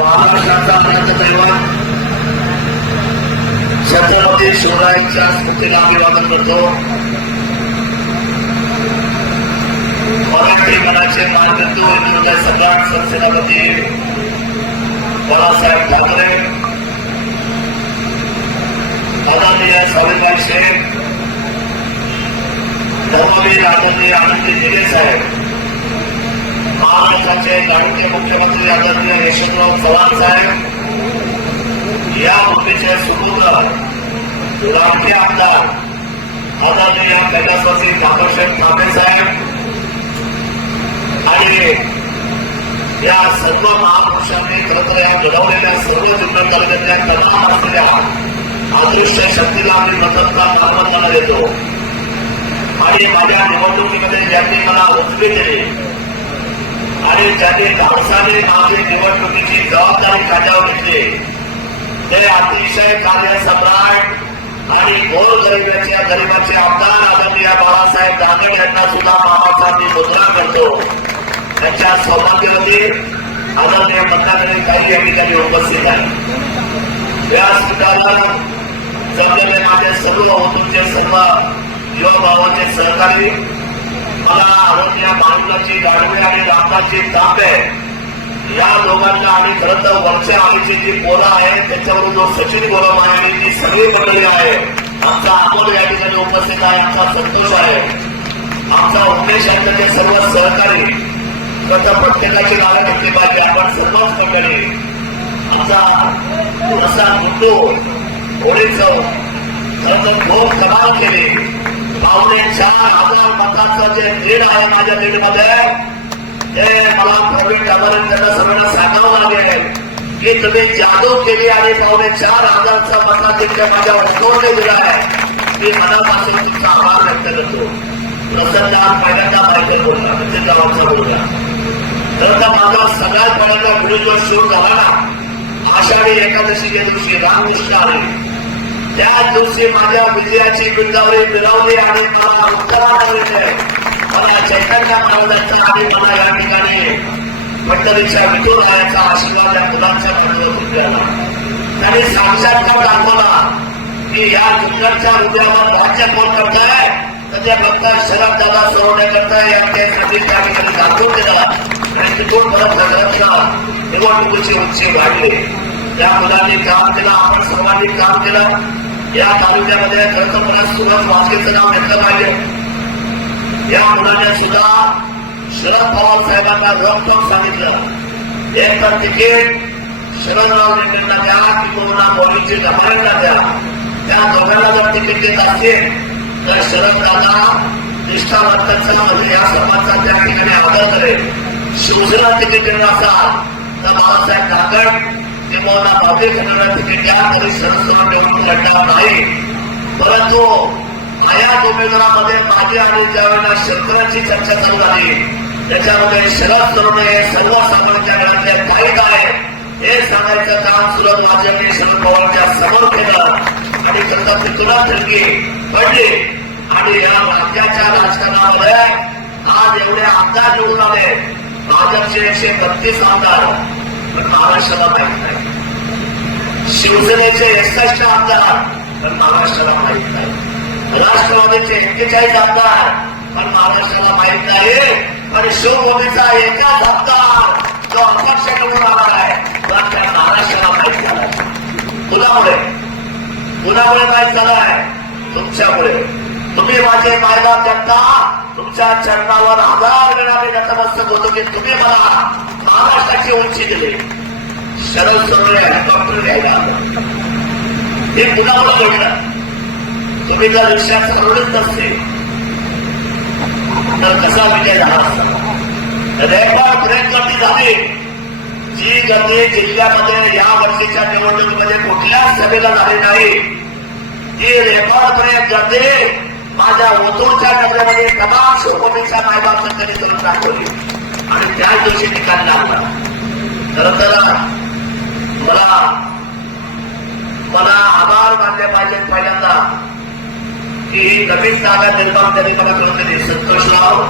महाराष्ट्राचा आनंद दैवत छत्रपती शिवरायांच्या स्मृतीला अभिवादन करतो मराठी मनाचे मानकत्व हिंदुजा सम्राट सरसेनापती बाळासाहेब ठाकरे आदरणीय स्वामीनाथ शेख धर्मवीर आदरणीय आनंदी दिले साहेब महाराष्ट्राचे लाडके मुख्यमंत्री आदरणीय यशवंतराव चव्हाण साहेब या भूमीचे सुपुत्र लाडके आमदार आदरणीय कैलासवासी बाबासाहेब ठाकरे साहेब आणि या सर्व महापुरुषांनी खरंतर या घडवलेल्या सर्व जिल्हा तालुक्यातल्या तणाव असलेल्या अदृश्य शक्तीला आम्ही मदतला मानवताना देतो. आणि माझ्या निवडणुकीमध्ये ज्यांनी मला उचली दिली आणि ज्याने धाडसाने आपली निवडणुकीची जबाबदारी खात्यावर घेतली. ते अतिशय कार्य सम्राट आणि गोर गरिबाच्या गरिबाचे आमदार आदरणीय बाळासाहेब दांगड यांना सुद्धा बाबासाहेब मुद्रा करतो. त्यांच्या सौभाग्यवती आदरणीय मतदारांनी काही या ठिकाणी उपस्थित आहे. या स्वीकाराला जमलेले माझे सर्व तुमचे सर्व युवा भावाचे सहकारी मला आरोग्य माणसाची गाडवे आणि दाताची रामदाची आहे. या दोघांना आणि खरं तर वरच्या आळीची जी बोला आहे त्याच्यावरून जो सचिन गोरम आहे आणि जी सगळी मंडळी आहे. आमचा अमोल या ठिकाणी उपस्थित आहे आमचा संतोष आहे. आमचा उमेश आहे ते सर्व सहकारी. त्याच्या प्रत्येकाची नावं घेतली पाहिजे आपण सर्वच मंडळी. आमचा असा गुड्डू होळीचं खरं तर खूप कमाल केली. पावणे चार हजार मतांचा जे लीड आहे माझ्या लीडमध्ये ते मला प्रवीण डांबरे त्यांना सगळ्यांना सांगावं लागेल की तुम्ही जादू केली आणि पावणे चार हजारचा मताधिक्य माझ्या वस्तूने दिला आहे मी मनापासून तुमचा आभार व्यक्त करतो. प्रसन्न पहिल्यांदा पाहिजे बोलला म्हणजे गावाचा बोलला तर माझा सगळ्यात पहिल्यांदा व्हिडिओ सुरू झाला ना आषाढी एकादशीच्या दिवशी रामकृष्ण आले. त्याच दिवशी माझ्या विजयाची गुंजावळी मिळवली आणि मला उत्तराला मिळते. मला चैतन्य महाराजांचा आणि मला या ठिकाणी विठोरायाचा आशीर्वाद या मुलांच्या साक्षात्कार दाखवला. की या जुन्नरच्या हृदयावर राज्य कोण करताय? तर ते फक्त शरद दादा सोडवणे करताय. या त्यासाठी त्या ठिकाणी दाखवून दिला आणि तिथून परत नगराच्या निवडणुकीची उंची वाढली. या मुलांनी काम केलं आपण सर्वांनी काम केलं. या तालुक्यामध्ये खरं सुभाष वासकेचं नाव घेतलं पाहिजे. या मुलाने सुद्धा शरद पवार साहेबांना रमटम सांगितलं. एक तर तिकीट शरदराव रेड्डींना द्या किंवा बॉलीची धमाऱ्यांना द्या. त्या दोघांना जर तिकीट देत असतील तर शरद दादा निष्ठावंतांचा म्हणजे या समाजाचा त्या ठिकाणी आदर करेल. शिवसेना तिकीट देणार असाल तर बाबासाहेब ठाकरे किंवा बाबे खंडाला तिकीट द्या तरी शरद लढणार नाही परंतु हयात उमेदवारामध्ये माझी आणि ज्यावेळेला शंकराची चर्चा चालू झाली त्याच्यामध्ये शरद तरुण हे सर्वसामान्यांच्या घरातले काय काय हे सांगायचं काम सुरत माझ्यांनी शरद पवारच्या समोर केलं आणि खरं तुला धडकी पडली आणि या राज्याच्या राजकारणामध्ये आज एवढे आमदार निवडून आले. भाजपचे एकशे बत्तीस आमदार. महाराष्ट्राला माहीत नाही. शिवसेनेचे एकसष्ट आमदार पण महाराष्ट्राला माहीत नाही. राष्ट्रवादीचे एक्केचाळीस आमदार पण महाराष्ट्राला माहीत नाही. आणि शिवभूमीचा एकाच आमदार जो अपक्ष आला आहे पण त्या महाराष्ट्राला माहीत झाला कुणामुळे? कुणामुळे माहीत झालाय तुमच्यामुळे. तुम्ही माझे मायबाप जनता तुमच्या चरणावर हजार गणाने मी नतमस्तक होतो की तुम्ही मला महाराष्ट्राची उंची दिली. शरद सोडले हेलिकॉप्टर घ्यायला हे कुणामुळे घडलं तुम्ही जर विषयात सोडत नसते तर कसा विजय झाला असता? रेकॉर्ड ब्रेक झाली. जी गती जिल्ह्यामध्ये या वर्षीच्या निवडणुकीमध्ये कुठल्याच सभेला झाली नाही. ती रेकॉर्ड ब्रेक गती माझ्या ओतूरच्या डब्यामध्ये तमाम शिवभूमीच्या मायबापांनी त्यांनी करून दाखवली. आणि त्याच दिवशी निकाल लागला. खरं तर मला मला आभार मानले पाहिजे पहिल्यांदा. की ही नवीन जागा निर्माण त्यांनी मला करून दिली संतोषराव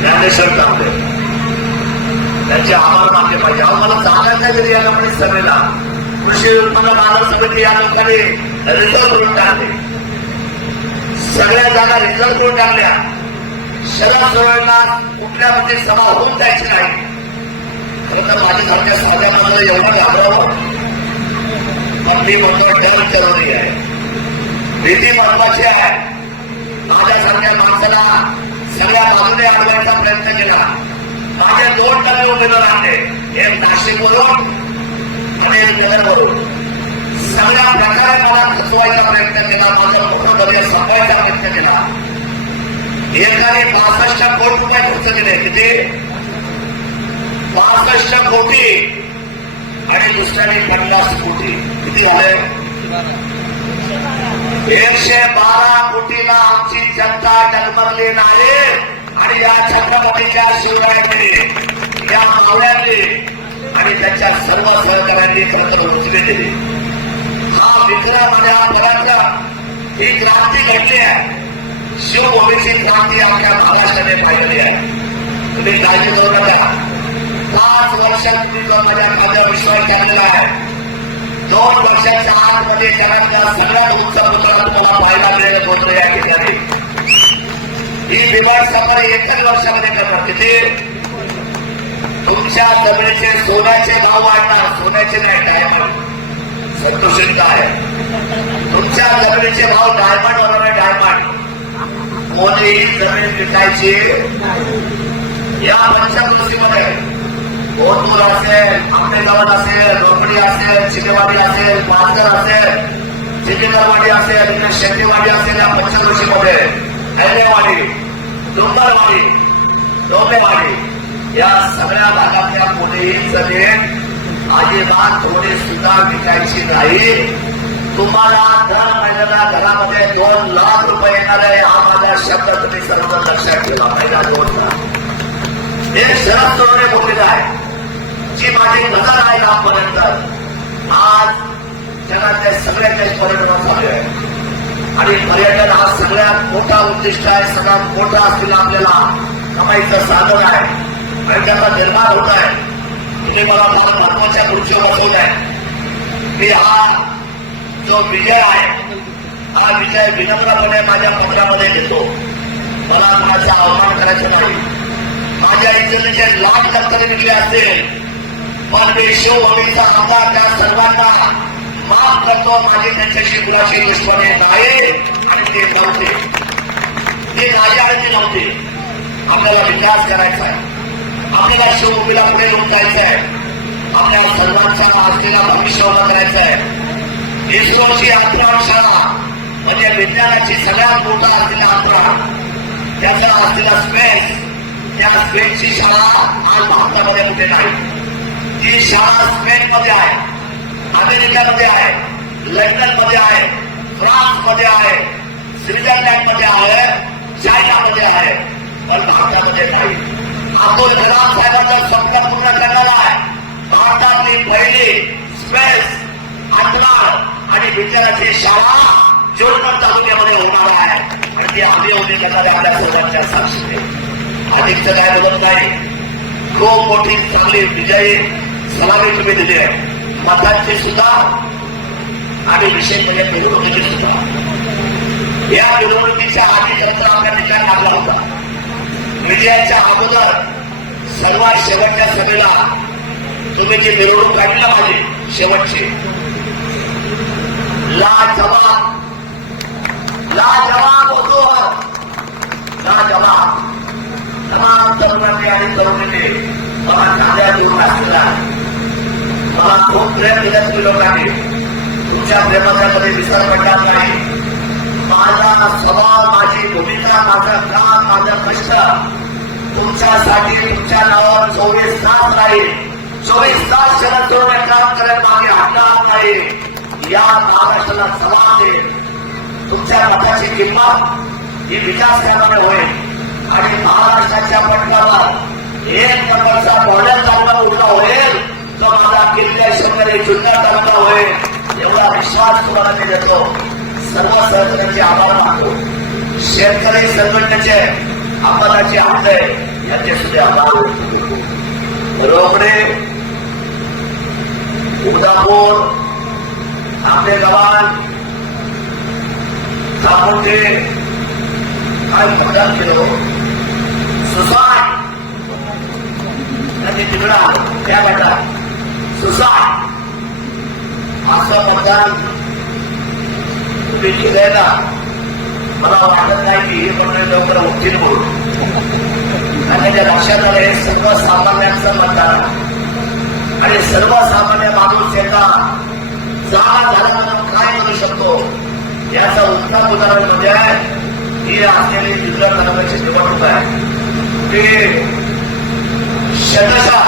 ज्ञानेश्वर तांबे त्यांचे आभार मानले पाहिजे. अहो मला जागा काय तरी यायला लोकांनी सभेला. कृषी उत्पन्न बाजार समिती या लोकांनी रिझर्व करून टाकले. सगळ्या जागा रिझर्व करून टाकल्या. शरद सोडला कुठल्या म्हणजे सभा होऊन जायची नाही. खरं तर माझ्यासारख्या साध्या माणसाला एवढं घाबरावं मग मी म्हणतो डर जरुरी आहे. भीती महत्वाची आहे. माझ्यासारख्या माणसाला सगळ्या बाजूने अडवायचा प्रयत्न केला. माझे दोन टप्पे उमेदवार आणले. एक नाशिकवरून आणि सगळ्या प्रकारे मला फसवायचा प्रयत्न केला. माझं मोठं बजेट संपवायचा प्रयत्न केला. एकाने पासष्ट कोटी रुपये खर्च केले. किती? पासष्ट कोटी. आणि दुसऱ्याने पन्नास कोटी. किती झाले? एकशे बारा कोटीला आमची जनता जन्मली नाही. आणि या छत्रपतीच्या शिवरायांनी या मावळ्यांनी आणि त्याच्या सर्व सहकाऱ्यांनी खरंतर उचले दिले. हा विक्रमापर्यंत म्हणजे ही क्रांती घडली आहे. शिवभूमीची क्रांती आपल्या महाराष्ट्राने पाहिलेली आहे. तुम्ही काळजी करू नका. पाच वर्षात तुम्ही माझ्या माझ्या विश्वास टाकलेला आहे. दोन वर्षाच्या आतमध्ये जगातला सगळ्यात उंच पुतळा तुम्हाला पाहायला मिळेल होतो या ठिकाणी. ही विमान सकाळी एकच वर्षामध्ये करणार. किती? तुमच्या जमिनीचे सोन्याचे भाव वाढणार सोन्याचे नाही डायमंड संतोषित आहे? तुमच्या जमिनीचे भाव डायमंड होणार आहे डायमंड कोणीही जमीन विकायची या पंचकृषीमध्ये कोथूर असेल आंबेगावात असेल रोकडी असेल चिनेवाडी असेल पालघर असेल चिनेकरवाडी असेल शेतीवाडी असेल या पंचकृषीमध्ये धन्यवाडी डोंगरवाडी. डोंबेवाडी या सगळ्या भागातल्या कोणीही जमीन अजिबात थोडी सुद्धा विकायची नाही. तुम्हाला दर महिन्याला घरामध्ये दोन लाख रुपये येणार आहे हा माझा शब्द तुम्ही सर्व लक्षात ठेवा महिना दोन लाख. हे शरद चौरे बोललेलं आहे जी माझी नजर आहे आजपर्यंत आज जगातले सगळे काही पर्यटन झाले आहे आणि पर्यटन हा सगळ्यात मोठा उद्दिष्ट आहे सगळ्यात मोठा असलेला आपल्याला कमाईचं साधन आहे. त्याचा निर्माण होत आहे. तुम्ही मला फार महत्त्वाच्या खुर्चीवर बसवत आहे. मी हा जो विजय आहे हा विजय विनम्रपणे माझ्या पत्रामध्ये घेतो मला माझा अवमान करायचं नाही. माझ्या इज्जतीचे लाख दफ्तरे विकले असतील पण मी शिवभूमीचा आमदार त्या सर्वांना माफ करतो. माझी त्यांच्याशी गुलाशी दुश्मनी नाही आणि ते नव्हते. ते माझ्या आणि नव्हते. आपल्याला विकास करायचा आहे. आपल्याला शिवभूमीला पुढे घेऊन जायचं आहे आपल्या सर्वांच्या आस्थेला भविष्य करायचं आहे इस्रोची अंतराळ शाळा म्हणजे विज्ञानाची सगळ्यात मोठा असलेला अंतराळ त्याचा असलेला स्पेस त्या स्पेसची शाळा आज भारतामध्ये कुठे नाही. ती शाळा स्पेन मध्ये आहे. अमेरिकेमध्ये आहे. लंडनमध्ये आहे. फ्रान्समध्ये आहे. स्वित्झर्लंडमध्ये आहे. चायना मध्ये आहे. पण भारतामध्ये नाही. अब्दुल कलाम साहेबांचा स्वप्न पूर्ण आहे. भारतातली पहिली स्पेस अंतराळ आणि विज्ञानाची शाळा जोडकर तालुक्यामध्ये होणार आहे. आणि ती आम्ही उभी करणारे आपल्या सर्वांच्या साक्षीने. अधिकचं काय नाही. खूप मोठी चांगली विजयी सलामी तुम्ही दिली आहे. मतांची सुद्धा आणि विशेष म्हणजे निवडणुकीची सुद्धा. या निवडणुकीच्या आधी खरं आपल्या निकाल लागला होता. विजयाच्या अगोदर सर्वात शेवटच्या सभेला तुम्ही जी मिरवणूक काढली माझी शेवटची. ला जवाब ला जवाब होतो ला जवाब तमाम तरुणांनी आणि तरुणींनी मला चांगल्या देऊन असलेला मला खूप प्रेम दिलं तुम्ही लोकांनी. तुमच्या प्रेमाच्या मध्ये विसर पडणार नाही. माझा स्वभाव माझी भूमिका माझं काम माझं कष्ट तुमच्यासाठी तुमच्या नावावर चोवीस तास राहील. चोवीस तास शरद सोडून काम करत मागे हटणार नाही या महाराष्ट्राला सलाम दे तुमच्या मताची किंमत ही विकास करणारे होईल. आणि महाराष्ट्राच्या पटकावर एक नंबरचा मॉडेल चांगला उभा होईल. तो माझा किल्ल्या शंकरी जुन्नर तालुका होईल. एवढा विश्वास तुम्हाला मी देतो. सर्व सहकार्याचे आभार मानतो. शेतकरी संघटनेचे आम्हालाचे आमदार यांचे सुद्धा आभार व्यक्त रोकडे उदापूर आपले गवान सापुटे काय मतदान केलं हो? सुसाट. आणि तिकडा त्या गटात सुसाट. असं मतदान तुम्ही केलंय ना मला वाटत नाही की हे मंडळी लवकर उठतील म्हणून आणि त्या लक्षात आलं हे सर्वसामान्यांचं मतदान आणि सर्वसामान्य माणूस याचा जागा झाल्यानंतर काय करू शकतो? याचं उत्तम उदाहरण म्हणजे ही असलेली जिल्हा तालुक्याची निवडणूक आहे. ते शतशा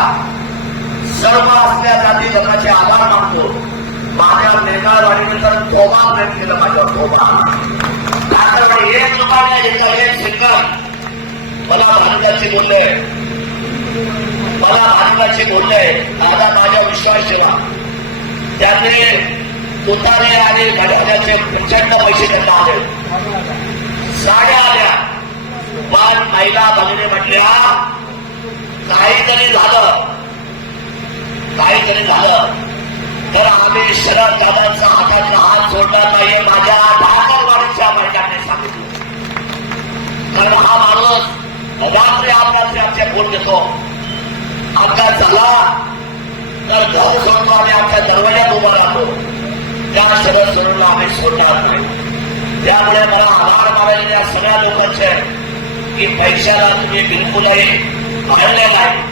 सर्व असल्या जाती लोकांचे आभार मानतो. माझ्या नेमाळवाडीने तर थोबा प्रेम केलं माझ्या थोबा कातरवाडी एक रुपयाने घेतलं एक शिल्लक मला भारताची बोलले. मला भारताची बोलले. दादा माझ्या विश्वास ठेवा त्याने तुतारे आणि घड्याळ्याचे प्रचंड पैसे त्यांना आले. साड्या आल्या. पण महिला भगिनी म्हटल्या काहीतरी झालं. काहीतरी झालं. तर आम्ही शरद दादांचा हातातला हात सोडणार नाहीये माझ्या कारण हा माणूस रात्री अपघात आमच्या फोन देतो. अपघात झाला. तर घर सोडतो आम्ही आमच्या दरवाज्यात उभा राहतो. त्या शरद सोडूनला आम्ही सोडणार नाही त्यामुळे मला आभार मानायचे या सगळ्या लोकांचे की पैशाला तुम्ही बिलकुलही पाळले नाही.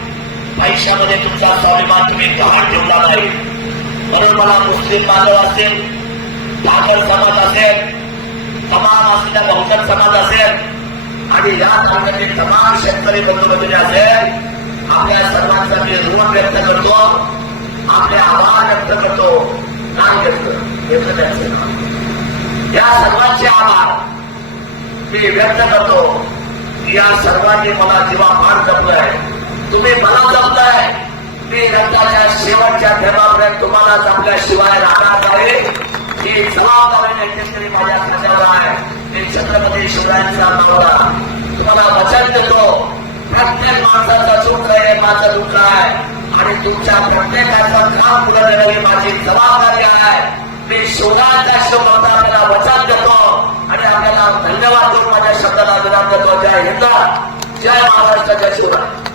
पैशामध्ये तुमचा स्वाभिमान तुम्ही गहाण ठेवला नाही. म्हणून मला मुस्लिम बांधव असेल ठाकर समाज असेल तमाम असलेला बहुजन समाज असेल आणि या भागातील तमाम शेतकरी बंधुभगिनी असेल आपल्या सर्वांचा मी ऋण व्यक्त करतो. आपले आभार व्यक्त करतो. काम व्यक्त. व्यक्त त्याचे या सर्वांचे आभार मी व्यक्त करतो. की या सर्वांनी मला जीवा फार जपलाय. तुम्ही मला जपलाय. मी रक्ताच्या शेवटच्या थेंबापर्यंत तुम्हाला जपल्याशिवाय राहणार नाही ही जबाबदारी माझ्या खात्यावर आहे. मी छत्रपती शिवरायांचा नावाला तुम्हाला वचन देतो प्रत्येक माणसाचा दुःख आहे माझं दुःख आहे. आणि तुमच्या प्रत्येकाचं काम पुढे देणारी माझी जबाबदारी आहे. मी शिवरायांचा शब्द आपल्याला वचन देतो. आणि आपल्याला धन्यवाद देऊन माझ्या शब्दाला विराम देतो. जय हिंद. जय महाराष्ट्र जय शिवराय.